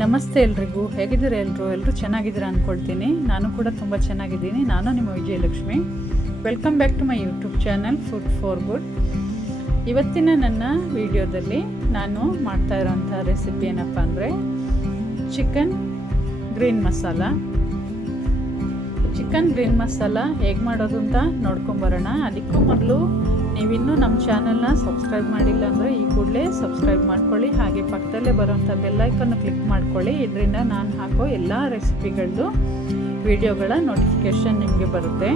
ನಮಸ್ತೆ ಎಲ್ರಿಗೂ, ಹೇಗಿದ್ದೀರಾ ಎಲ್ಲರೂ ಚೆನ್ನಾಗಿದ್ದೀರಾ ಅಂದ್ಕೊಳ್ತೀನಿ. ನಾನು ಕೂಡ ತುಂಬ ಚೆನ್ನಾಗಿದ್ದೀನಿ. ನಾನು ನಿಮ್ಮ Vijayalakshmi. Welcome back to my YouTube channel food for good. ಇವತ್ತಿನ ನನ್ನ ವಿಡಿಯೋದಲ್ಲಿ ನಾನು ಮಾಡ್ತಾ ಇರೋಂಥ ರೆಸಿಪಿ ಏನಪ್ಪ ಅಂದರೆ chicken green masala. Chicken green masala ಹೇಗೆ ಮಾಡೋದು ಅಂತ ನೋಡ್ಕೊಂಬರೋಣ. ಅದಕ್ಕೂ ಮೊದಲು ನೀವಿನ್ನೂ ನಮ್ಮ ಚಾನಲ್ನ ಸಬ್ಸ್ಕ್ರೈಬ್ ಮಾಡಿಲ್ಲ ಅಂದರೆ ಈ ಕೂಡಲೇ ಸಬ್ಸ್ಕ್ರೈಬ್ ಮಾಡ್ಕೊಳ್ಳಿ. ಹಾಗೆ ಪಕ್ಕದಲ್ಲೇ ಬರೋವಂಥ ಬೆಲ್ಲೈಕನ್ನು ಕ್ಲಿಕ್ ಮಾಡ್ಕೊಳ್ಳಿ. ಇದರಿಂದ ನಾನು ಹಾಕೋ ಎಲ್ಲ ರೆಸಿಪಿಗಳದ್ದು ವಿಡಿಯೋಗಳ ನೋಟಿಫಿಕೇಷನ್ ನಿಮಗೆ ಬರುತ್ತೆ.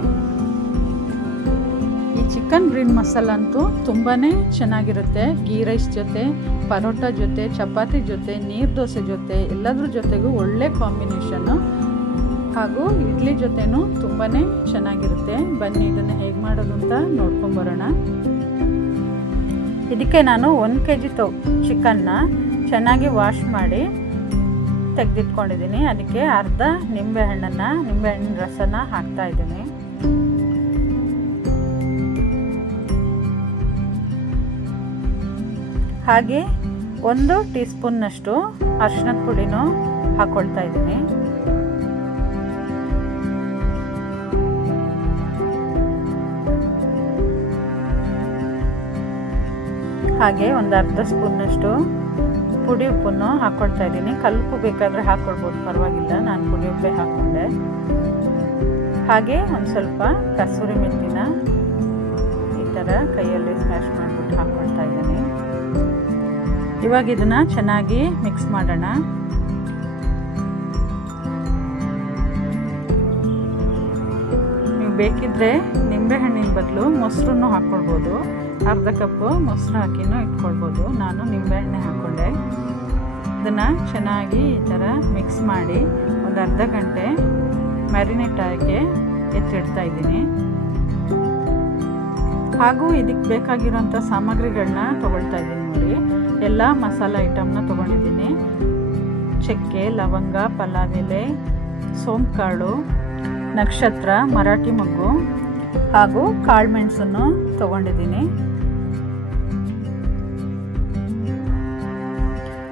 ಈ ಚಿಕನ್ ಗ್ರೀನ್ ಮಸಾಲ ಅಂತೂ ತುಂಬಾ ಚೆನ್ನಾಗಿರುತ್ತೆ. ಗೀ ರೈಸ್ ಜೊತೆ, ಪರೋಟ ಜೊತೆ, ಚಪಾತಿ ಜೊತೆ, ನೀರು ದೋಸೆ ಜೊತೆ ಎಲ್ಲದ್ರ ಜೊತೆಗೂ ಒಳ್ಳೆ ಕಾಂಬಿನೇಷನ್ನು. ಹಾಗೂ ಇಡ್ಲಿ ಜೊತೆನೂ ತುಂಬಾ ಚೆನ್ನಾಗಿರುತ್ತೆ. ಬನ್ನಿ ಇದನ್ನು ಹೇಗೆ ಮಾಡೋದು ಅಂತ ನೋಡ್ಕೊಂಬರೋಣ. ಇದಕ್ಕೆ ನಾನು 1 kg ಚಿಕನ್ನ ಚೆನ್ನಾಗಿ ವಾಶ್ ಮಾಡಿ ತೆಗೆದಿಟ್ಕೊಂಡಿದ್ದೀನಿ. ಅದಕ್ಕೆ ಅರ್ಧ ನಿಂಬೆಹಣ್ಣಿನ ರಸನ ಹಾಕ್ತಾಯಿದ್ದೀನಿ. ಹಾಗೆ 1 ಟೀ ಸ್ಪೂನ್ನಷ್ಟು ಅರಿಶಿಣದ ಪುಡಿನೂ ಹಾಕ್ಕೊಳ್ತಾ ಇದ್ದೀನಿ. ಹಾಗೆ 1 ಅರ್ಧ ಸ್ಪೂನ್ನಷ್ಟು ಪುಡಿ ಉಪ್ಪನ್ನು ಹಾಕ್ಕೊಳ್ತಾ ಇದ್ದೀನಿ. ಕಲ್ಲುಪ್ಪು ಬೇಕಾದರೆ ಹಾಕ್ಕೊಳ್ಬೋದು, ಪರವಾಗಿಲ್ಲ. ನಾನು ಪುಡಿ ಉಪ್ಪೇ ಹಾಕ್ಕೊಂಡೆ. ಹಾಗೆ ಒಂದು ಸ್ವಲ್ಪ ಕಸೂರಿ ಮೆಥಿನ ಈ ಥರ ಕೈಯಲ್ಲಿ ಸ್ಮ್ಯಾಶ್ ಮಾಡಿಬಿಟ್ಟು ಹಾಕ್ಕೊಳ್ತಾ ಇದ್ದೀನಿ. ಇವಾಗ ಇದನ್ನು ಚೆನ್ನಾಗಿ ಮಿಕ್ಸ್ ಮಾಡೋಣ. ನೀವು ಬೇಕಿದ್ದರೆ ನಿಂಬೆಹಣ್ಣಿನ ಬದಲು ಮೊಸರನ್ನು ಹಾಕ್ಕೊಳ್ಬೋದು. ಅರ್ಧ ಕಪ್ಪು ಮೊಸರು ಹಾಕಿನೂ ಇಟ್ಕೊಳ್ಬೋದು. ನಾನು ನಿಂಬೆಹಣ್ಣೆ ಹಾಕ್ಕೊಂಡೆ. ಇದನ್ನು ಚೆನ್ನಾಗಿ ಈ ಥರ ಮಿಕ್ಸ್ ಮಾಡಿ ಒಂದು ಅರ್ಧ ಗಂಟೆ ಮ್ಯಾರಿನೇಟ್ ಆಗಿ ಎತ್ತಿಡ್ತಾ ಇದ್ದೀನಿ. ಹಾಗೂ ಇದಕ್ಕೆ ಬೇಕಾಗಿರೋಂಥ ಸಾಮಗ್ರಿಗಳನ್ನ ತೊಗೊಳ್ತಾ ಇದ್ದೀನಿ. ನೋಡಿ, ಎಲ್ಲ ಮಸಾಲ ಐಟಮ್ನ ತೊಗೊಂಡಿದ್ದೀನಿ. ಚಕ್ಕೆ, ಲವಂಗ, ಪಲಾವ್ ಎಲೆ, ಸೋಂಪುಕಾಳು, ನಕ್ಷತ್ರ, ಮರಾಠಿ ಮೊಗ್ಗು ಹಾಗೂ ಕಾಳುಮೆಣಸನ್ನು ತೊಗೊಂಡಿದ್ದೀನಿ.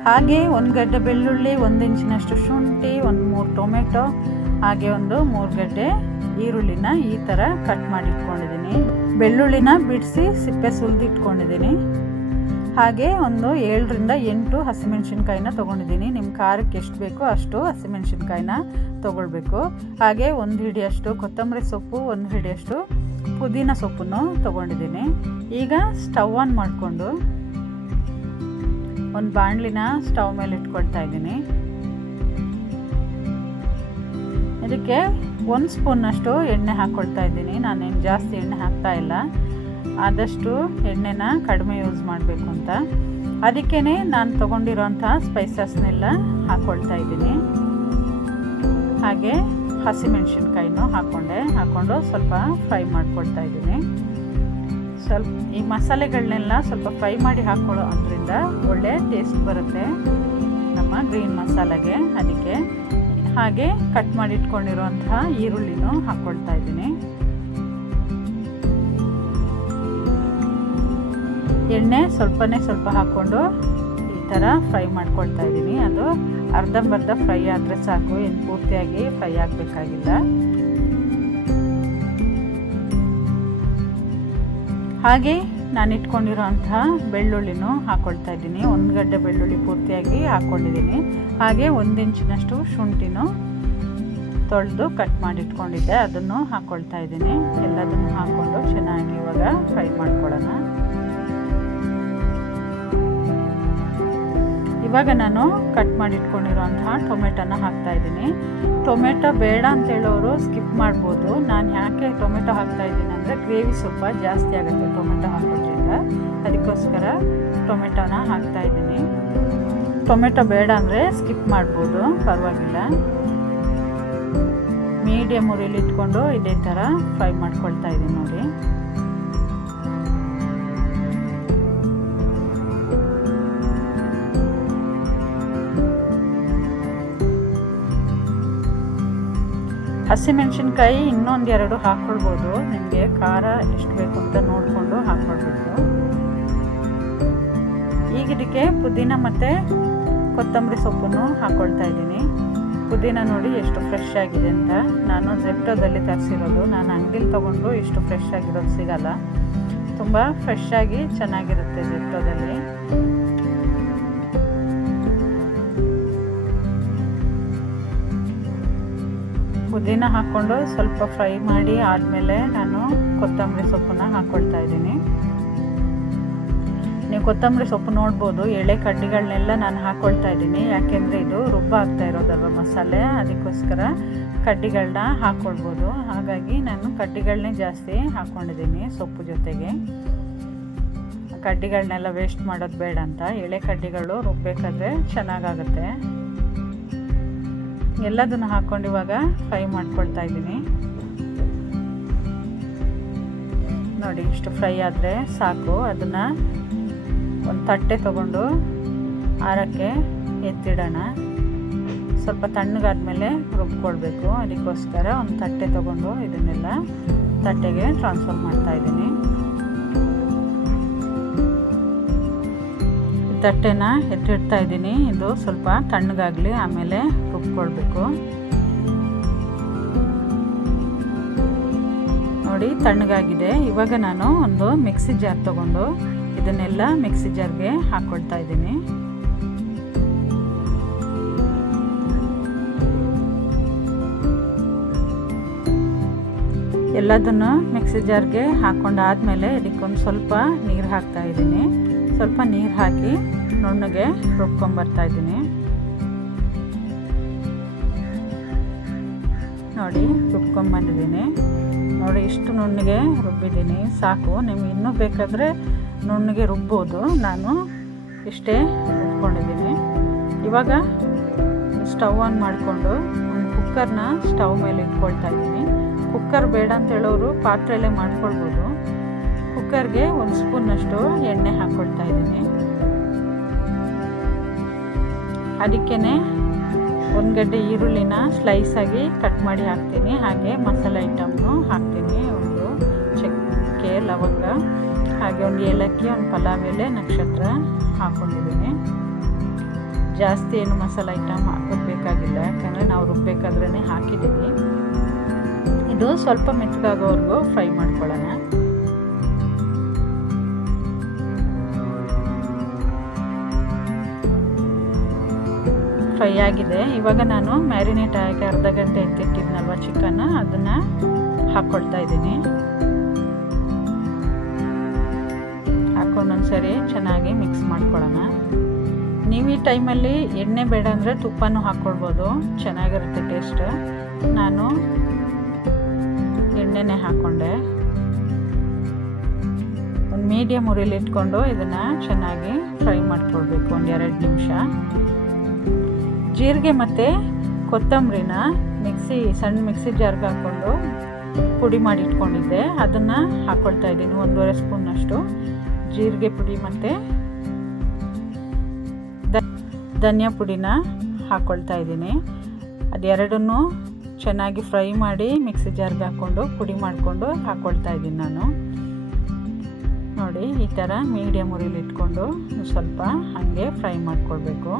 ಹಾಗೆ 1 ಗಡ್ಡೆ ಬೆಳ್ಳುಳ್ಳಿ, 1 ಇಂಚಿನಷ್ಟು ಶುಂಠಿ, 3 ಟೊಮೆಟೊ, ಹಾಗೆ 3 ಗಡ್ಡೆ ಈರುಳ್ಳಿನ ಈ ಥರ ಕಟ್ ಮಾಡಿ ಇಟ್ಕೊಂಡಿದ್ದೀನಿ. ಬೆಳ್ಳುಳ್ಳಿನ ಬಿಡಿಸಿ ಸಿಪ್ಪೆ ಸುಲಿದು ಇಟ್ಕೊಂಡಿದ್ದೀನಿ. ಹಾಗೆ 7ರಿಂದ 8 ಹಸಿಮೆಣ್ಸಿನ್ಕಾಯಿನ ತೊಗೊಂಡಿದ್ದೀನಿ. ನಿಮ್ಮ ಖಾರಕ್ಕೆ ಎಷ್ಟು ಬೇಕೋ ಅಷ್ಟು ಹಸಿಮೆಣ್ಸಿನ್ಕಾಯಿನ ತೊಗೊಳ್ಬೇಕು. ಹಾಗೆ 1 ಹಿಡಿಯಷ್ಟು ಕೊತ್ತಂಬರಿ ಸೊಪ್ಪು, 1 ಹಿಡಿಯಷ್ಟು ಪುದೀನ ಸೊಪ್ಪನ್ನು ತೊಗೊಂಡಿದ್ದೀನಿ. ಈಗ ಸ್ಟವ್ ಆನ್ ಮಾಡಿಕೊಂಡು ಒಂದು ಬಾಣಲಿನ ಸ್ಟವ್ ಮೇಲೆ ಇಟ್ಕೊಳ್ತಾ ಇದ್ದೀನಿ. ಇದಕ್ಕೆ 1 ಸ್ಪೂನ್ನಷ್ಟು ಎಣ್ಣೆ ಹಾಕ್ಕೊಳ್ತಾ ಇದ್ದೀನಿ. ನಾನೇನು ಜಾಸ್ತಿ ಎಣ್ಣೆ ಹಾಕ್ತಾ ಇಲ್ಲ. ಆದಷ್ಟು ಎಣ್ಣೆನ ಕಡಿಮೆ ಯೂಸ್ ಮಾಡಬೇಕು ಅಂತ. ಅದಕ್ಕೇ ನಾನು ತೊಗೊಂಡಿರೋಂಥ ಸ್ಪೈಸಸ್ನೆಲ್ಲ ಹಾಕ್ಕೊಳ್ತಾ ಇದ್ದೀನಿ. ಹಾಗೆ ಹಸಿಮೆಣ್ಸಿನ್ಕಾಯಿನೂ ಹಾಕ್ಕೊಂಡು ಸ್ವಲ್ಪ ಫ್ರೈ ಮಾಡ್ಕೊಳ್ತಾ ಇದ್ದೀನಿ. ಸ್ವಲ್ಪ ಈ ಮಸಾಲೆಗಳನ್ನೆಲ್ಲ ಸ್ವಲ್ಪ ಫ್ರೈ ಮಾಡಿ ಹಾಕ್ಕೊಳ್ಳೋ ಅದರಿಂದ ಒಳ್ಳೆ ಟೇಸ್ಟ್ ಬರುತ್ತೆ ನಮ್ಮ ಗ್ರೀನ್ ಮಸಾಲೆಗೆ. ಅದಕ್ಕೆ ಹಾಗೆ ಕಟ್ ಮಾಡಿ ಇಟ್ಕೊಂಡಿರುವಂತಹ ಈರುಳ್ಳಿನೂ ಹಾಕ್ಕೊಳ್ತಾ ಇದ್ದೀನಿ. ಎಣ್ಣೆ ಸ್ವಲ್ಪ ಹಾಕ್ಕೊಂಡು ಈ ಥರ ಫ್ರೈ ಮಾಡ್ಕೊಳ್ತಾ ಇದ್ದೀನಿ. ಅದು ಅರ್ಧಂಬರ್ಧ ಫ್ರೈ ಆದರೆ ಸಾಕು, ಏನು ಪೂರ್ತಿಯಾಗಿ ಫ್ರೈ ಆಗಬೇಕಾಗಿಲ್ಲ. ಹಾಗೆ ನಾನು ಇಟ್ಕೊಂಡಿರೋಂಥ ಬೆಳ್ಳುಳ್ಳಿನೂ ಹಾಕ್ಕೊಳ್ತಾ ಇದ್ದೀನಿ. 1 ಗಡ್ಡೆ ಬೆಳ್ಳುಳ್ಳಿ ಪೂರ್ತಿಯಾಗಿ ಹಾಕ್ಕೊಂಡಿದ್ದೀನಿ. ಹಾಗೆ 1 ಇಂಚಿನಷ್ಟು ಶುಂಠಿನೂ ತೊಳೆದು ಕಟ್ ಮಾಡಿ ಇಟ್ಕೊಂಡಿದ್ದೆ, ಅದನ್ನು ಹಾಕ್ಕೊಳ್ತಾ ಇದ್ದೀನಿ. ಎಲ್ಲದನ್ನು ಹಾಕ್ಕೊಂಡು ಚೆನ್ನಾಗಿ ಇವಾಗ ಫ್ರೈ ಮಾಡ್ಕೊಳ್ಳೋಣ. ಇವಾಗ ನಾನು ಕಟ್ ಮಾಡಿ ಇಟ್ಕೊಂಡಿರೋಂತಹ ಟೊಮೆಟೊನ ಹಾಕ್ತಾ ಇದ್ದೀನಿ. ಟೊಮೆಟೊ ಬೇಡ ಅಂತ ಹೇಳೋರು ಸ್ಕಿಪ್ ಮಾಡ್ಬೋದು. ನಾನು ಯಾಕೆ ಟೊಮೆಟೊ ಹಾಕ್ತಾ ಇದ್ದೀನಿ ಅಂದರೆ ಗ್ರೇವಿ ಸ್ವಲ್ಪ ಜಾಸ್ತಿ ಆಗುತ್ತೆ ಟೊಮೆಟೊ ಹಾಕೋದ್ರಿಂದ. ಅದಕ್ಕೋಸ್ಕರ ಟೊಮೆಟೊನ ಹಾಕ್ತಾ ಇದ್ದೀನಿ. ಟೊಮೆಟೊ ಬೇಡ ಅಂದರೆ ಸ್ಕಿಪ್ ಮಾಡ್ಬೋದು, ಪರವಾಗಿಲ್ಲ. ಮೀಡಿಯಮ್ ಉರಿಲಿ ಇಟ್ಕೊಂಡು ಇದೇ ಥರ ಫ್ರೈ ಮಾಡ್ಕೊಳ್ತಾ ಇದ್ದೀನಿ. ನೋಡಿ, ಹಸಿಮೆಣ್ಸಿನ್ಕಾಯಿ ಇನ್ನೊಂದು 2 ಹಾಕ್ಕೊಳ್ಬೋದು. ನಿಮಗೆ ಖಾರ ಎಷ್ಟು ಬೇಕು ಅಂತ ನೋಡಿಕೊಂಡು ಹಾಕ್ಕೊಳ್ಬೇಕು. ಈಗ ಇದಕ್ಕೆ ಪುದೀನ ಮತ್ತು ಕೊತ್ತಂಬರಿ ಸೊಪ್ಪನ್ನು ಹಾಕ್ಕೊಳ್ತಾ ಇದ್ದೀನಿ. ಪುದೀನ ನೋಡಿ ಎಷ್ಟು ಫ್ರೆಶ್ ಆಗಿದೆ ಅಂತ. ನಾನು ಜೆಪ್ಟೋದಲ್ಲಿ ತರಿಸಿರೋದು, ನಾನು ಅಂಗಡಿಲಿ ತೊಗೊಂಡು ಇಷ್ಟು ಫ್ರೆಶ್ ಆಗಿರೋದು ಸಿಗಲ್ಲ. ತುಂಬ ಫ್ರೆಶ್ ಆಗಿ ಚೆನ್ನಾಗಿರುತ್ತೆ ಜೆಪ್ಟೋದಲ್ಲಿ. ಪುದೀನ ಹಾಕ್ಕೊಂಡು ಸ್ವಲ್ಪ ಫ್ರೈ ಮಾಡಿ ಆದಮೇಲೆ ನಾನು ಕೊತ್ತಂಬರಿ ಸೊಪ್ಪನ್ನು ಹಾಕ್ಕೊಳ್ತಾ ಇದ್ದೀನಿ. ನೀವು ಕೊತ್ತಂಬರಿ ಸೊಪ್ಪು ನೋಡ್ಬೋದು, ಎಳೆ ಕಡ್ಡಿಗಳನ್ನೆಲ್ಲ ನಾನು ಹಾಕ್ಕೊಳ್ತಾ ಇದ್ದೀನಿ. ಯಾಕೆಂದರೆ ಇದು ರುಬ್ಬ ಆಗ್ತಾ ಇರೋದಲ್ವ ಮಸಾಲೆ, ಅದಕ್ಕೋಸ್ಕರ ಕಡ್ಡಿಗಳನ್ನ ಹಾಕ್ಕೊಳ್ಬೋದು. ಹಾಗಾಗಿ ನಾನು ಕಡ್ಡಿಗಳನ್ನೇ ಜಾಸ್ತಿ ಹಾಕ್ಕೊಂಡಿದ್ದೀನಿ ಸೊಪ್ಪು ಜೊತೆಗೆ. ಕಡ್ಡಿಗಳನ್ನೆಲ್ಲ ವೇಸ್ಟ್ ಮಾಡೋದು ಬೇಡ ಅಂತ ಎಳೆ ಕಡ್ಡಿಗಳು ರುಬ್ಬಬೇಕಾದ್ರೆ ಚೆನ್ನಾಗಾಗುತ್ತೆ. ಎಲ್ಲದನ್ನು ಹಾಕ್ಕೊಂಡು ಇವಾಗ ಫ್ರೈ ಮಾಡ್ಕೊಳ್ತಾ ಇದ್ದೀನಿ. ನೋಡಿ ಇಷ್ಟು ಫ್ರೈ ಆದರೆ ಸಾಕು. ಅದನ್ನು ಒಂದು ತಟ್ಟೆ ತೊಗೊಂಡು ಆರಕ್ಕೆ ಎತ್ತಿಡೋಣ. ಸ್ವಲ್ಪ ತಣ್ಣಗಾದ್ಮೇಲೆ ರುಬ್ಕೊಳ್ಬೇಕು, ಅದಕ್ಕೋಸ್ಕರ ಒಂದು ತಟ್ಟೆ ತೊಗೊಂಡು ಇದನ್ನೆಲ್ಲ ತಟ್ಟೆಗೆ ಟ್ರಾನ್ಸ್ಫರ್ ಮಾಡ್ತಾ ಇದ್ದೀನಿ. ತಟ್ಟೆನ ಎತ್ತಿಡ್ತಾ ಇದ್ದೀನಿ. ಇದು ಸ್ವಲ್ಪ ತಣ್ಣಗಾಗಲಿ, ಆಮೇಲೆ ರುಬ್ಕೊಳ್ಬೇಕು. ನೋಡಿ ತಣ್ಣಗಾಗಿದೆ. ಇವಾಗ ನಾನು ಒಂದು ಮಿಕ್ಸಿ ಜಾರ್ ತೊಗೊಂಡು ಇದನ್ನೆಲ್ಲ ಮಿಕ್ಸಿ ಜಾರ್ಗೆ ಹಾಕ್ಕೊಳ್ತಾ ಇದ್ದೀನಿ. ಎಲ್ಲದನ್ನು ಮಿಕ್ಸಿ ಜಾರ್ಗೆ ಹಾಕ್ಕೊಂಡಾದ್ಮೇಲೆ ಇದಕ್ಕೊಂದು ಸ್ವಲ್ಪ ನೀರು ಹಾಕ್ತಾ ಇದ್ದೀನಿ. ಸ್ವಲ್ಪ ನೀರು ಹಾಕಿ ನುಣ್ಣಗೆ ರುಬ್ಕೊಂಬರ್ತಾ ಇದ್ದೀನಿ. ನೋಡಿ ರುಬ್ಕೊಂಬಂದಿದ್ದೀನಿ. ನೋಡಿ ಇಷ್ಟು ನುಣ್ಣಗೆ ರುಬ್ಬಿದ್ದೀನಿ, ಸಾಕು. ನಿಮ್ಗೆ ಇನ್ನೂ ಬೇಕಾದರೆ ನುಣ್ಣಗೆ ರುಬ್ಬೋದು. ನಾನು ಇಷ್ಟೇ ರುಬ್ಕೊಂಡಿದ್ದೀನಿ. ಇವಾಗ ಸ್ಟವ್ ಆನ್ ಮಾಡಿಕೊಂಡು ಒಂದು ಕುಕ್ಕರ್ನ ಸ್ಟವ್ ಮೇಲೆ ಇಟ್ಕೊಳ್ತಾ ಇದ್ದೀನಿ. ಕುಕ್ಕರ್ ಬೇಡ ಅಂತ ಹೇಳೋರು ಪಾತ್ರೆಯಲ್ಲೇ ಮಾಡ್ಕೊಳ್ಬೋದು. ಕುಕ್ಕರ್ಗೆ 1 ಸ್ಪೂನಷ್ಟು ಎಣ್ಣೆ ಹಾಕ್ಕೊಳ್ತಾ ಇದ್ದೀನಿ. ಅದಕ್ಕೇ 1 ಗಡ್ಡೆ ಈರುಳ್ಳಿನ ಸ್ಲೈಸಾಗಿ ಕಟ್ ಮಾಡಿ ಹಾಕ್ತೀನಿ. ಹಾಗೆ ಮಸಾಲೆ ಐಟಮ್ನು ಹಾಕ್ತೀನಿ. ಒಂದು ಚಕ್ಕೆ, ಲವಂಗ, ಹಾಗೆ ಒಂದು ಏಲಕ್ಕಿ, ಒಂದು ಪಲಾವ್ ಎಲೆ, ನಕ್ಷತ್ರ ಹಾಕ್ಕೊಂಡಿದ್ದೀನಿ. ಜಾಸ್ತಿ ಏನು ಮಸಾಲೆ ಐಟಮ್ ಹಾಕೋದು ಬೇಕಾಗಿಲ್ಲ, ಯಾಕಂದರೆ ನಾವು ರುಬ್ಬೇಕಾದ್ರೇ ಹಾಕಿದ್ದೀವಿ. ಇದು ಸ್ವಲ್ಪ ಮೆತ್ತಗಾಗೋವರೆಗೂ ಫ್ರೈ ಮಾಡ್ಕೊಳ್ಳೋಣ. ಫ್ರೈ ಆಗಿದೆ. ಇವಾಗ ನಾನು ಮ್ಯಾರಿನೇಟ್ ಆಗಿ ಅರ್ಧ ಗಂಟೆ ಎತ್ತಿಟ್ಟಿದ್ನಲ್ವ ಚಿಕನ್, ಅದನ್ನು ಹಾಕ್ಕೊಳ್ತಾ ಇದ್ದೀನಿ. ಹಾಕ್ಕೊಂಡೊಂದು ಸರಿ ಚೆನ್ನಾಗಿ ಮಿಕ್ಸ್ ಮಾಡ್ಕೊಳ್ಳೋಣ. ನೀವು ಈ ಟೈಮಲ್ಲಿ ಎಣ್ಣೆ ಬೇಡ ಅಂದರೆ ತುಪ್ಪನೂ ಹಾಕ್ಕೊಳ್ಬೋದು, ಚೆನ್ನಾಗಿರುತ್ತೆ ಟೇಸ್ಟ್. ನಾನು ಎಣ್ಣೆನೇ ಹಾಕ್ಕೊಂಡೆ. ಒಂದು ಮೀಡಿಯಮ್ ಉರಿಲಿ ಇಟ್ಕೊಂಡು ಇದನ್ನು ಚೆನ್ನಾಗಿ ಫ್ರೈ ಮಾಡ್ಕೊಳ್ಬೇಕು 1-2 ನಿಮಿಷ. ಜೀರಿಗೆ ಮತ್ತು ಕೊತ್ತಂಬರಿನ ಸಣ್ಣ ಮಿಕ್ಸಿ ಜಾರ್ಗೆ ಹಾಕ್ಕೊಂಡು ಪುಡಿ ಮಾಡಿ ಇಟ್ಕೊಂಡಿದ್ದೆ, ಅದನ್ನು ಹಾಕ್ಕೊಳ್ತಾ ಇದ್ದೀನಿ. 1.5 ಸ್ಪೂನಷ್ಟು ಜೀರಿಗೆ ಪುಡಿ ಮತ್ತು ಧನಿಯಾ ಪುಡಿನ ಹಾಕ್ಕೊಳ್ತಾ ಇದ್ದೀನಿ. ಅದೆರಡನ್ನೂ ಚೆನ್ನಾಗಿ ಫ್ರೈ ಮಾಡಿ ಮಿಕ್ಸಿ ಜಾರ್ಗೆ ಹಾಕ್ಕೊಂಡು ಪುಡಿ ಮಾಡಿಕೊಂಡು ಹಾಕ್ಕೊಳ್ತಾ ಇದ್ದೀನಿ ನಾನು. ನೋಡಿ ಈ ಥರ ಮೀಡಿಯಮ್ ಉರಿಲಿ ಇಟ್ಕೊಂಡು ಸ್ವಲ್ಪ ಹಾಗೆ ಫ್ರೈ ಮಾಡ್ಕೊಳ್ಬೇಕು,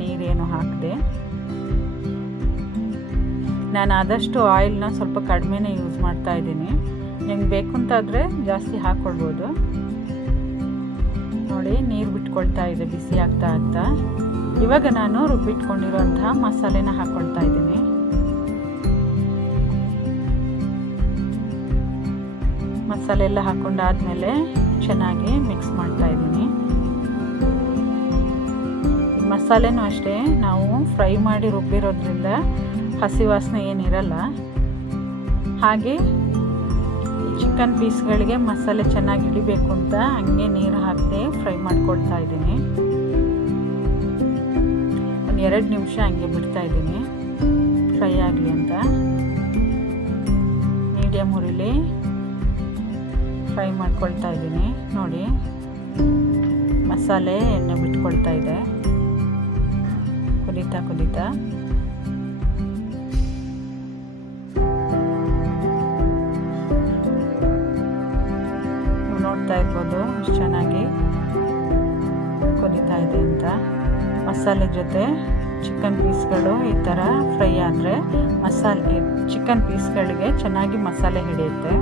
ನೀರೇನು ಹಾಕದೆ. ನಾನು ಆದಷ್ಟು ಆಯಿಲ್ನ ಸ್ವಲ್ಪ ಕಡಿಮೆನೇ ಯೂಸ್ ಮಾಡ್ತಾ ಇದ್ದೀನಿ. ನಿಮ್ಗೆ ಬೇಕು ಅಂತಾದರೆ ಜಾಸ್ತಿ ಹಾಕ್ಕೊಳ್ಬೋದು. ನೋಡಿ ನೀರು ಬಿಟ್ಕೊಳ್ತಾ ಇದೆ ಬಿಸಿ ಆಗ್ತಾ ಆಗ್ತಾ. ಇವಾಗ ನಾನು ರುಬ್ಬಿಟ್ಕೊಂಡಿರೋಂತಹ ಮಸಾಲೆನ ಹಾಕ್ಕೊಳ್ತಾ ಇದ್ದೀನಿ. ಮಸಾಲೆ ಎಲ್ಲ ಹಾಕ್ಕೊಂಡಾದ್ಮೇಲೆ ಚೆನ್ನಾಗಿ ಮಿಕ್ಸ್ ಮಾಡ್ತಾ ಇದ್ದೀನಿ. ಮಸಾಲೆನೂ ಅಷ್ಟೇ, ನಾವು ಫ್ರೈ ಮಾಡಿ ರುಬ್ಬಿರೋದ್ರಿಂದ ಹಸಿ ವಾಸನೆ ಏನಿರಲ್ಲ. ಹಾಗೆ ಈ ಚಿಕನ್ ಪೀಸ್ಗಳಿಗೆ ಮಸಾಲೆ ಚೆನ್ನಾಗಿ ಇಳಿಬೇಕು ಅಂತ ಹಂಗೆ ನೀರು ಹಾಕದೆ ಫ್ರೈ ಮಾಡ್ಕೊಳ್ತಾ ಇದ್ದೀನಿ. 1-2 ನಿಮಿಷ ಹಂಗೆ ಬಿಡ್ತಾ ಇದ್ದೀನಿ ಫ್ರೈ ಆಗಲಿ ಅಂತ. ಮೀಡಿಯಮ್ ಉರಿಲಿ ಫ್ರೈ ಮಾಡ್ಕೊಳ್ತಾ ಇದ್ದೀನಿ. ನೋಡಿ ಮಸಾಲೆ ಎಣ್ಣೆ ಬಿಟ್ಕೊಳ್ತಾ ಇದೆ ಕುದೀತಾ ಕುದೀತಾ. ನೋಡ್ತಾ ಇರ್ಬೋದು ಎಷ್ಟು ಚೆನ್ನಾಗಿ ಕುದೀತಾ ಇದೆ ಅಂತ. ಮಸಾಲೆ ಜೊತೆ ಚಿಕನ್ ಪೀಸ್ಗಳು ಈ ಥರ ಫ್ರೈ ಆದರೆ ಚಿಕನ್ ಪೀಸ್ಗಳಿಗೆ ಚೆನ್ನಾಗಿ ಮಸಾಲೆ ಹಿಡಿಯುತ್ತೆ.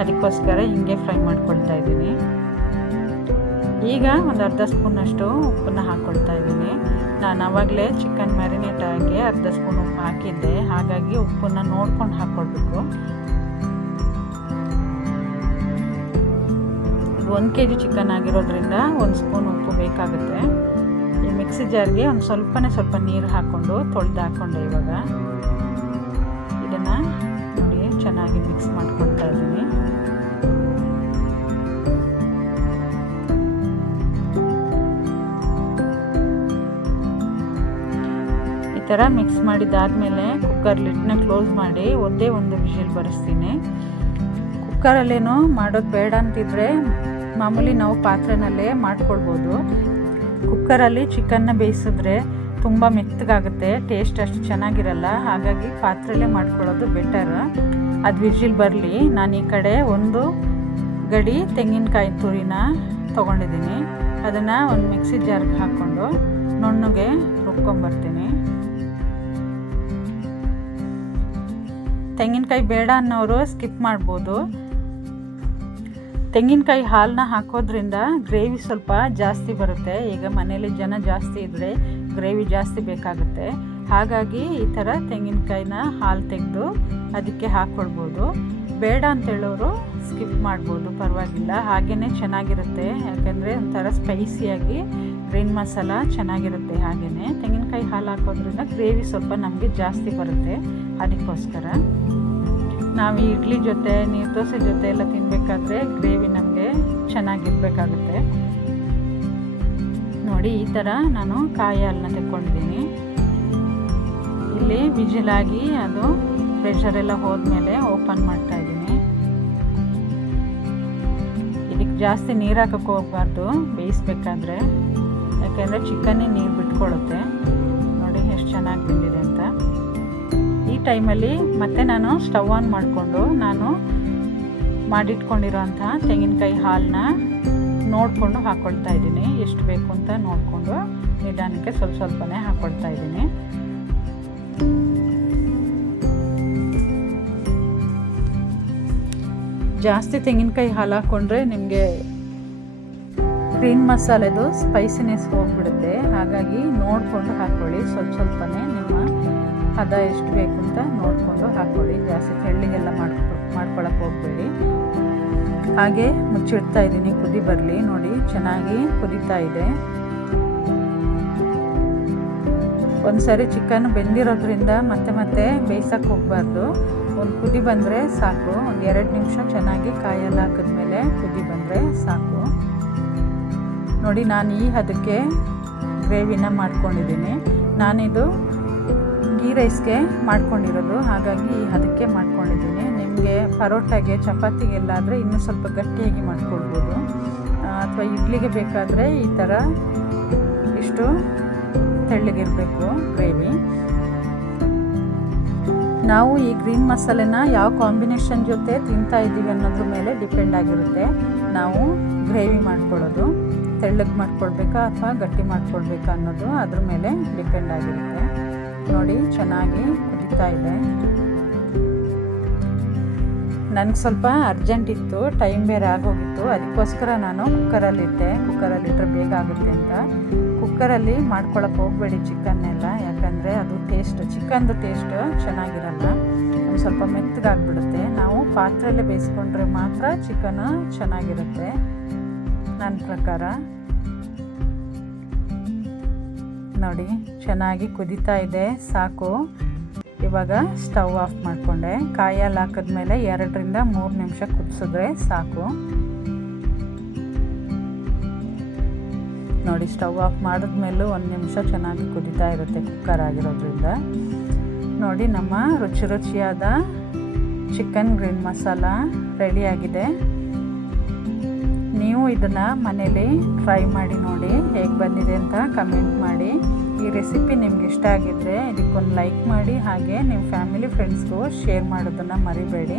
ಅದಕ್ಕೋಸ್ಕರ ಹೀಗೆ ಫ್ರೈ ಮಾಡ್ಕೊಳ್ತಾ ಇದ್ದೀನಿ. ಈಗ ಒಂದು ಅರ್ಧ ಸ್ಪೂನಷ್ಟು ಉಪ್ಪನ್ನು ಹಾಕ್ಕೊಳ್ತಾ ಇದ್ದೀನಿ. ನಾನು ಆವಾಗಲೇ ಚಿಕನ್ ಮ್ಯಾರಿನೇಟ್ ಆಗಿ ಅರ್ಧ ಸ್ಪೂನ್ ಉಪ್ಪು ಹಾಕಿದ್ದೆ, ಹಾಗಾಗಿ ಉಪ್ಪನ್ನು ನೋಡ್ಕೊಂಡು ಹಾಕ್ಕೊಳ್ಬೇಕು. 1 kg ಚಿಕನ್ ಆಗಿರೋದ್ರಿಂದ 1 ಸ್ಪೂನ್ ಉಪ್ಪು ಬೇಕಾಗುತ್ತೆ. ಈ ಮಿಕ್ಸಿ ಜಾರ್ಗೆ ಒಂದು ಸ್ವಲ್ಪ ನೀರು ಹಾಕ್ಕೊಂಡು ತೊಳೆದು ಹಾಕ್ಕೊಂಡೆ. ಇವಾಗ ಇದನ್ನು ನೋಡಿ ಚೆನ್ನಾಗಿ ಮಿಕ್ಸ್ ಮಾಡ್ಕೊಳ್ತಾ ಇದ್ದೀನಿ. ಈ ಥರ ಮಿಕ್ಸ್ ಮಾಡಿದಾದ್ಮೇಲೆ ಕುಕ್ಕರ್ ಲಿಡ್ನ ಕ್ಲೋಸ್ ಮಾಡಿ ಒಂದೇ ಒಂದು ವಿಷಲ್ ಬರೆಸ್ತೀನಿ. ಕುಕ್ಕರಲ್ಲೇನೋ ಮಾಡೋದು ಬೇಡ ಅಂತಿದ್ರೆ ಮಾಮೂಲಿ ನಾವು ಪಾತ್ರೆನಲ್ಲೇ ಮಾಡ್ಕೊಳ್ಬೋದು. ಕುಕ್ಕರಲ್ಲಿ ಚಿಕನ್ನ ಬೇಯಿಸಿದ್ರೆ ತುಂಬ ಮೆತ್ತಗಾಗುತ್ತೆ, ಟೇಸ್ಟ್ ಅಷ್ಟು ಚೆನ್ನಾಗಿರಲ್ಲ. ಹಾಗಾಗಿ ಪಾತ್ರೆಯಲ್ಲೇ ಮಾಡ್ಕೊಳ್ಳೋದು ಬೆಟರ್. ಅದು ವಿಜಿಲ್ ಬರಲಿ. ನಾನು ಈ ಕಡೆ ಒಂದು ಗಡಿ ತೆಂಗಿನಕಾಯಿ ತುರಿನ ತೊಗೊಂಡಿದ್ದೀನಿ. ಅದನ್ನು ಒಂದು ಮಿಕ್ಸಿ ಜಾರ್ಗೆ ಹಾಕ್ಕೊಂಡು ನುಣ್ಣಗೆ ರುಬ್ಕೊಂಬರ್ತೀನಿ. ತೆಂಗಿನಕಾಯಿ ಬೇಡ ಅನ್ನೋರು ಸ್ಕಿಪ್ ಮಾಡ್ಬೋದು. ತೆಂಗಿನಕಾಯಿ ಹಾಲನ್ನ ಹಾಕೋದ್ರಿಂದ ಗ್ರೇವಿ ಸ್ವಲ್ಪ ಜಾಸ್ತಿ ಬರುತ್ತೆ. ಈಗ ಮನೇಲಿ ಜನ ಜಾಸ್ತಿ ಇದ್ದರೆ ಗ್ರೇವಿ ಜಾಸ್ತಿ ಬೇಕಾಗುತ್ತೆ. ಹಾಗಾಗಿ ಈ ಥರ ತೆಂಗಿನಕಾಯಿನ ಹಾಲು ತೆಗೆದು ಅದಕ್ಕೆ ಹಾಕ್ಕೊಳ್ಬೋದು. ಬೇಡ ಅಂತೇಳೋರು ಸ್ಕಿಪ್ ಮಾಡ್ಬೋದು, ಪರವಾಗಿಲ್ಲ. ಹಾಗೇ ಚೆನ್ನಾಗಿರುತ್ತೆ. ಯಾಕೆಂದರೆ ಒಂಥರ ಸ್ಪೈಸಿಯಾಗಿ ಗ್ರೀನ್ ಮಸಾಲ ಚೆನ್ನಾಗಿರುತ್ತೆ. ಹಾಗೆಯೇ ತೆಂಗಿನಕಾಯಿ ಹಾಲು ಹಾಕೋದ್ರಿಂದ ಗ್ರೇವಿ ಸ್ವಲ್ಪ ನಮಗೆ ಜಾಸ್ತಿ ಬರುತ್ತೆ. ಅದಕ್ಕೋಸ್ಕರ ನಾವು ಇಡ್ಲಿ ಜೊತೆ ನೀರು ದೋಸೆ ಜೊತೆ ಎಲ್ಲ ತಿನ್ನಬೇಕಾದ್ರೆ ಗ್ರೇವಿ ನಮಗೆ ಚೆನ್ನಾಗಿರಬೇಕಾಗುತ್ತೆ. ನೋಡಿ ಈ ಥರ ನಾನು ಕಾಯಿ ಹಾಲನ್ನ ತೆಕ್ಕೊಂಡಿದ್ದೀನಿ. ಇಲ್ಲಿ ವಿಜಿಲಾಗಿ ಅದು ಪ್ರೆಷರೆಲ್ಲ ಹೋದ್ಮೇಲೆ ಓಪನ್ ಮಾಡ್ತಾ ಇದ್ದೀನಿ. ಇದಕ್ಕೆ ಜಾಸ್ತಿ ನೀರು ಹಾಕಕ್ಕೆ ಹೋಗಬಾರ್ದು ಬೇಯಿಸ್ಬೇಕಾದ್ರೆ, ಯಾಕೆಂದರೆ ಚಿಕನ್ನೇ ನೀರು ಬಿಟ್ಕೊಳ್ಳುತ್ತೆ. ನೋಡಿ ಎಷ್ಟು ಚೆನ್ನಾಗಿ ಬಂದಿದೆ ಅಂತ. ಈ ಟೈಮಲ್ಲಿ ಮತ್ತೆ ನಾನು ಸ್ಟವ್ ಆನ್ ಮಾಡಿಕೊಂಡು ನಾನು ಮಾಡಿಟ್ಕೊಂಡಿರೋಂಥ ತೆಂಗಿನಕಾಯಿ ಹಾಲನ್ನ ನೋಡಿಕೊಂಡು ಹಾಕ್ಕೊಳ್ತಾ ಇದ್ದೀನಿ. ಎಷ್ಟು ಬೇಕು ಅಂತ ನೋಡಿಕೊಂಡು ನಿಧಾನಕ್ಕೆ ಸ್ವಲ್ಪನೇ ಹಾಕ್ಕೊಳ್ತಾ ಇದ್ದೀನಿ. ಜಾಸ್ತಿ ತೆಂಗಿನಕಾಯಿ ಹಾಲು ಹಾಕ್ಕೊಂಡ್ರೆ ನಿಮಗೆ ಗ್ರೀನ್ ಮಸಾಲೆದು ಸ್ಪೈಸಿನೆಸ್ ಹೋಗ್ಬಿಡುತ್ತೆ. ಹಾಗಾಗಿ ನೋಡಿಕೊಂಡು ಹಾಕ್ಕೊಳ್ಳಿ. ಸ್ವಲ್ಪನೇ ನಿಮ್ಮ ಹದ ಎಷ್ಟು ಬೇಕು ಅಂತ ನೋಡಿಕೊಂಡು ಹಾಕ್ಕೊಳ್ಳಿ. ಜಾಸ್ತಿ ತೆಳ್ಳಗೆಲ್ಲ ಮಾಡ್ಕೊಳಕ್ಕೆ ಹೋಗಬೇಡಿ. ಹಾಗೆ ಮುಚ್ಚಿಡ್ತಾ ಇದ್ದೀನಿ, ಕುದಿ ಬರಲಿ. ನೋಡಿ ಚೆನ್ನಾಗಿ ಕುದೀತಾ ಇದೆ. ಒಂದು ಸರಿ ಚಿಕನ್ ಬೆಂದಿರೋದ್ರಿಂದ ಮತ್ತೆ ಬೇಯಿಸೋಕ್ಕೆ ಹೋಗಬಾರ್ದು. ಒಂದು ಕುದಿ ಬಂದರೆ ಸಾಕು. ಒಂದು 2 ನಿಮಿಷ ಚೆನ್ನಾಗಿ ಕಾಯೆಲ್ಲ ಹಾಕಿದ್ಮೇಲೆ ಕುದಿ ಬಂದರೆ ಸಾಕು. ನೋಡಿ ನಾನು ಈ ಹದಕ್ಕೆ ಗ್ರೇವಿನ ಮಾಡ್ಕೊಂಡಿದ್ದೀನಿ. ನಾನಿದು ಗೀ ರೈಸ್ಗೆ ಮಾಡ್ಕೊಂಡಿರೋದು, ಹಾಗಾಗಿ ಈ ಹದಕ್ಕೆ ಮಾಡ್ಕೊಂಡಿದ್ದೀನಿ. ನಿಮಗೆ ಪರೋಟಾಗೆ ಚಪಾತಿಗೆಲ್ಲಾದರೆ ಇನ್ನೂ ಸ್ವಲ್ಪ ಗಟ್ಟಿಯಾಗಿ ಮಾಡ್ಕೊಳ್ಬೋದು, ಅಥವಾ ಇಡ್ಲಿಗೆ ಬೇಕಾದರೆ ಈ ಥರ ಇಷ್ಟು ತೆಳ್ಳಗಿರಬೇಕು ಗ್ರೇವಿ. ನಾವು ಈ ಗ್ರೀನ್ ಮಸಾಲೆನ ಯಾವ ಕಾಂಬಿನೇಷನ್ ಜೊತೆ ತಿಂತಾ ಇದ್ದೀವಿ ಅನ್ನೋದ್ರ ಮೇಲೆ ಡಿಪೆಂಡ್ ಆಗಿರುತ್ತೆ. ನಾವು ಗ್ರೇವಿ ಮಾಡ್ಕೊಳ್ಳೋದು ತೆಳ್ಳಗೆ ಮಾಡ್ಕೊಳ್ಬೇಕಾ ಅಥವಾ ಗಟ್ಟಿ ಮಾಡ್ಕೊಳ್ಬೇಕಾ ಅನ್ನೋದು ಅದ್ರ ಮೇಲೆ ಡಿಪೆಂಡ್ ಆಗಿರುತ್ತೆ. ನೋಡಿ ಚೆನ್ನಾಗಿ ಕುದೀತಾ ಇದೆ. ನನಗೆ ಸ್ವಲ್ಪ ಅರ್ಜೆಂಟ್ ಇತ್ತು, ಟೈಮ್ ಬೇರೆ ಆಗೋಗಿತ್ತು. ಅದಕ್ಕೋಸ್ಕರ ನಾನು ಕುಕ್ಕರಲ್ಲಿಟ್ಟರೆ ಬೇಗ ಆಗುತ್ತೆ ಅಂತ. ಕುಕ್ಕರಲ್ಲಿ ಮಾಡ್ಕೊಳಕ್ಕೆ ಹೋಗಬೇಡಿ ಚಿಕನ್ನೆಲ್ಲ, ಯಾಕಂದರೆ ಅದು ಚಿಕನ್ದು ಟೇಸ್ಟ್ ಚೆನ್ನಾಗಿರಲ್ಲ, ಒಂದು ಸ್ವಲ್ಪ ಮೆತ್ತಗಾಗ್ಬಿಡುತ್ತೆ. ನಾವು ಪಾತ್ರೆಯಲ್ಲೇ ಬೇಯಿಸ್ಕೊಂಡ್ರೆ ಮಾತ್ರ ಚಿಕನ್ ಚೆನ್ನಾಗಿರುತ್ತೆ ನನ್ನ ಪ್ರಕಾರ. ನೋಡಿ ಚೆನ್ನಾಗಿ ಕುದೀತಾ ಇದೆ, ಸಾಕು. ಇವಾಗ ಸ್ಟವ್ ಆಫ್ ಮಾಡಿಕೊಂಡೆ. ಕಾಯಲ್ಲಿ ಹಾಕಿದ್ಮೇಲೆ 2 ರಿಂದ 3 ನಿಮಿಷ ಕುದಿಸಿದ್ರೆ ಸಾಕು. ನೋಡಿ ಸ್ಟವ್ ಆಫ್ ಮಾಡಿದ್ಮೇಲೂ 1 ನಿಮಿಷ ಚೆನ್ನಾಗಿ ಕುದೀತಾ ಇರುತ್ತೆ ಕುಕ್ಕರ್ ಆಗಿರೋದ್ರಿಂದ. ನೋಡಿ ನಮ್ಮ ರುಚಿಯಾದ ಚಿಕನ್ ಗ್ರೀನ್ ಮಸಾಲ ರೆಡಿಯಾಗಿದೆ. ನೀವು ಇದನ್ನು ಮನೇಲಿ ಟ್ರೈ ಮಾಡಿ ನೋಡಿ, ಹೇಗೆ ಬಂದಿದೆ ಅಂತ ಕಮೆಂಟ್ ಮಾಡಿ. ಈ ರೆಸಿಪಿ ನಿಮ್ಗೆ ಇಷ್ಟ ಆಗಿದ್ದರೆ ಇದಕ್ಕೊಂದು ಲೈಕ್ ಮಾಡಿ, ಹಾಗೆ ನಿಮ್ಮ ಫ್ಯಾಮಿಲಿ ಫ್ರೆಂಡ್ಸ್ಗೂ ಶೇರ್ ಮಾಡೋದನ್ನು ಮರಿಬೇಡಿ.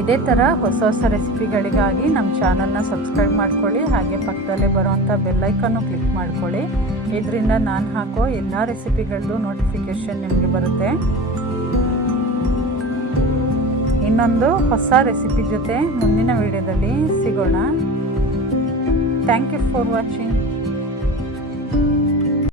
ಇದೇ ಥರ ಹೊಸ ಹೊಸ ರೆಸಿಪಿಗಳಿಗಾಗಿ ನಮ್ಮ ಚಾನಲ್ನ ಸಬ್ಸ್ಕ್ರೈಬ್ ಮಾಡ್ಕೊಳ್ಳಿ. ಹಾಗೆ ಪಕ್ಕದಲ್ಲೇ ಬರೋವಂಥ ಬೆಲ್ಲೈಕನ್ನು ಕ್ಲಿಕ್ ಮಾಡ್ಕೊಳ್ಳಿ. ಇದರಿಂದ ನಾನು ಹಾಕೋ ಎಲ್ಲ ರೆಸಿಪಿಗಳದ್ದು ನೋಟಿಫಿಕೇಷನ್ ನಿಮಗೆ ಬರುತ್ತೆ. ಇನ್ನೊಂದು ಹೊಸ ರೆಸಿಪಿ ಜೊತೆ ಮುಂದಿನ ವಿಡಿಯೋದಲ್ಲಿ ಸಿಗೋಣ. Thank you for watching.